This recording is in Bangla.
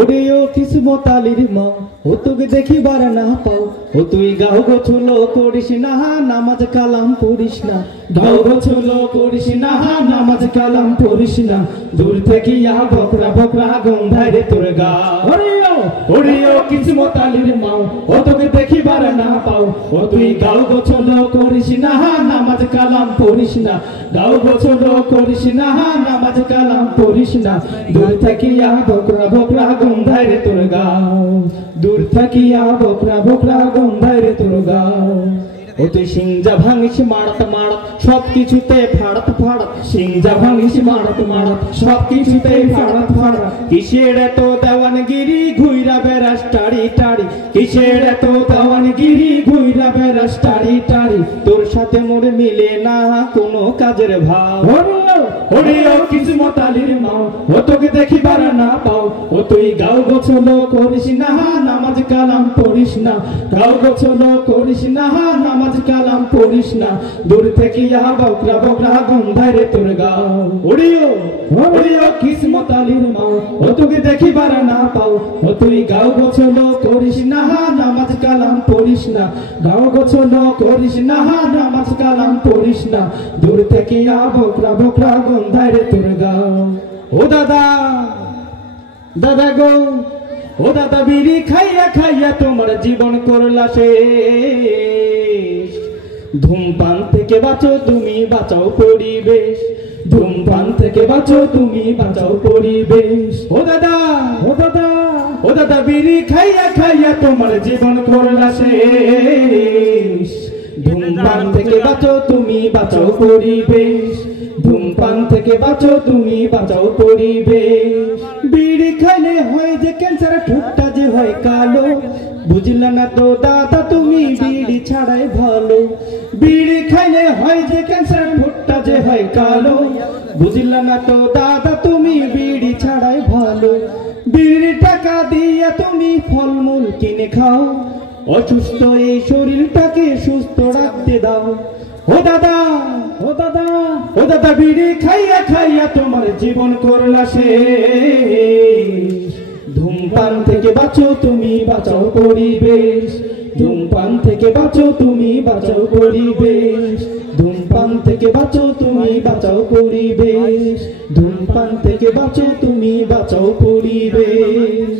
ওরে ও কিসমত আলীর মা, ও তোকে দেখিবার না পাও, ও তুই গাও গোছলো করিস না, নামাজ কালাম পড়িস না, গাও গোছলো করিস না, নামাজ কালাম পড়িস না, দূর থেকে ইয়া বকরা বকরা গন্ধায় রে তোর গা। ওরে ও কিসমত আলীর মা, ও তোকে দেখিবার না পাও, ও তুই গাও গোছলো করিস না, নামাজ কালাম পড়িস না, গাও গোছলো করিস না, নামাজ কালাম পড়িস না, দূর থেকে ইয়া বকরা বকরা গন্ধায় রে তোর গা, দূর থেকে ইয়া বকরা বকরা গন্ধায় রে তোর গা। ও তুই সিংজা ভাঙিস মারত মারত সব কিছুতে ফাড়ত ফাড়ত, সিংজা ভাঙিস মারত মারত সব কিছুতে ফাড়ত ফাড়ত, কিসের এত দেওয়ানগিরি ঘুইরা বেড়াস টাড়ি টাড়ি, কিসের এত দেওয়ানগিরি ঘুইরা বেড়াস টাড়ি টাড়ি, তোর সাথে মোর মিলে না কোনো কাজের ভাব। ওরে ও কিসমত আলীর মা, ও তোকে দেখিবার না পাও, ও তুই গাও গোছলো করিস না, নামাজ কালাম পড়িস না, গাও গোছলো করিস না, নামাজ কালাম পড়িস না, দূর থেকে ইয়া বকরা বকরা গন্ধায় রে তোর গাও। ওরে ও কিসমত আলীর মা, ও তোকে দেখিবার না পাও, ও তুই গাও গোছলো করিস না, নামাজ কালাম পড়িস না, গাও গোছলো করিস না, নামাজ কালাম পড়িস না, দূর থেকে ইয়া বকরা বকরা গন্ধায় রে তোর গাও। ও দাদা দাদা গো, ও দাদা বিড়ি খাইয়া খাইয়া তোমার জীবন করলা শেষ, ধূমপান থেকে বাঁচো তুমি, বাঁচাও পরিবেশ, ধূমপান থেকে বাঁচো তুমি, বাঁচাও পরিবেশ। ও দাদা ও দাদা ও দাদা বিড়ি খাইয়া খাইয়া তোমার জীবন করলা শেষ, ধূমপান থেকে বাঁচো তুমি, বাঁচাও পরিবেশ, ধূমপান থেকে বাঁচো তুমি, বাঁচাও পরিবেশ। বিড়ি খাইলে হয় যে ক্যান্সার, ঠোঁটটা যে হয় কালো, বুঝলা না তো দাদা তুমি বিড়ি ছাড়াই ভালো, বিড়ি খাইলে হয় যে ক্যান্সার, ঠোঁটটা যে হয় কালো, বুঝলা না তো দাদা তুমি বিড়ি ছাড়াই ভালো, বিড়ি টাকা দিয়ে তুমি ফলমূল কিনে খাও, অসুস্থ এই শরীরটাকে সুস্থ রাখতে দাও। ও দাদা ও দাদা ও দাদা বিড়ি খাইয়া খাইয়া তোমার জীবন করলা শেষ, ধূমপান থেকে বাঁচো তুমি, বাঁচাও পরিবেশ, ধূমপান থেকে বাঁচো তুমি, বাঁচাও পরিবেশ, ধূমপান থেকে বাঁচো তুমি, বাঁচাও পরিবেশ, ধূমপান থেকে বাঁচো তুমি, বাঁচাও পরিবেশ।